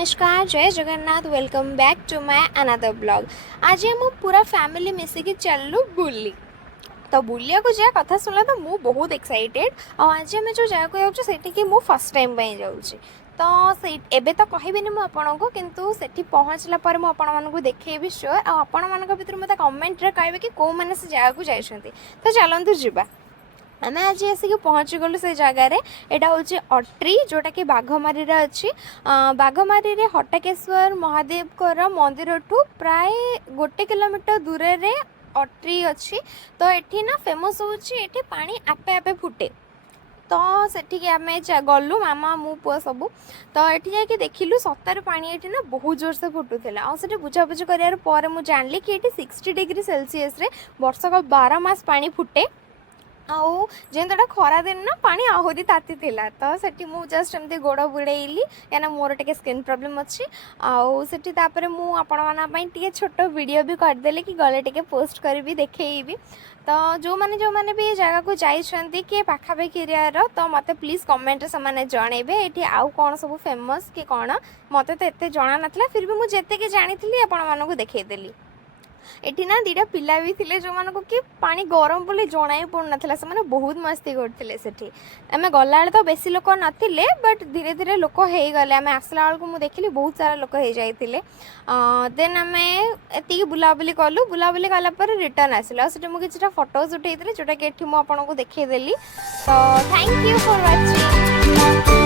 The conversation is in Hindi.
नमस्कार जय Jagannath welcome back to my another blog. आज हम पूरा फैमिली मिसिकी चलू बुली तो बुलिया को जहाँ कथा शुणा तो मुझे बहुत एक्साइटेड। आज आम जो जगह जाऊँ से मुझे फर्स्ट टाइम जाऊँ तो से एबे तो कहबी मुझे को किंतु सेठी पहुँचला पर मुझे देखी श्योर आपण भितर मत कमेंट रे कहबे कि कौ मैंने से जगह को जाइछंती। तो चलतु जावा। आम आज आसिक पहुँची गलु से जगार। यहाँ हूँ अट्री जोटा कि बाघमारी अच्छी। बाघमारी हटकेश्वर महादेव मंदिर ठू प्राय 1 किलोमीटर दूर रे अट्री अच्छी। तो ये ना फेमस हूँ ये पानी आपे आपे फुटे। तो सेठिक आम गलु मामा मु पुआ सब। तो ये जाकि देखिलु सतर पानी ये ना बहुत जोर से फुटुला। आठ बुझाबुझी कर मुझे जानली कि ये 60 डिग्री सेल्सियस वर्षक 12 मास पानी फुटे। आउ जेहेतुटा खरा दिन ना पानी आहरी ताती थिला। तो सेठी मु जस्ट एमती गोड़ बुड़ेली क्या मोर टे स्किन प्रॉब्लम अच्छी। आउ सेठी तापरे मु आपण माना टे छोट वीडियो भी करदेली कि गले टे पोस्ट करी देखेबी। तो जो मैंने भी ये जगह को जाइछंती कि पाखापाखि एरिया तो मते प्लीज कमेंट से जनइबे ये आउ कौन सब फेमस कि कौन मते तो एते जना नथला फिर भी मुझे जेते जानी आपण मानकु देखैदेली। एठी ना दीटा पिला भी थिले जो मानको कि पानी गरम बोली जना ही पड़ नाथला से बहुत मस्ती करथिले सेठी। आम गला तो बेसी लोक नथिले बट धीरे धीरे लोक हो गले। आम आसला बेलू मुझे देखिली बहुत सारा लोक हो जाइतिले। देन आम एति बुलाबुली कलु। बुलाबुली कलापर रिटर्न आसिला से मुझे किसी फोटोज उठे जोटा कि मुझे देखदेली। तो थैंक यू फॉर वाचिंग।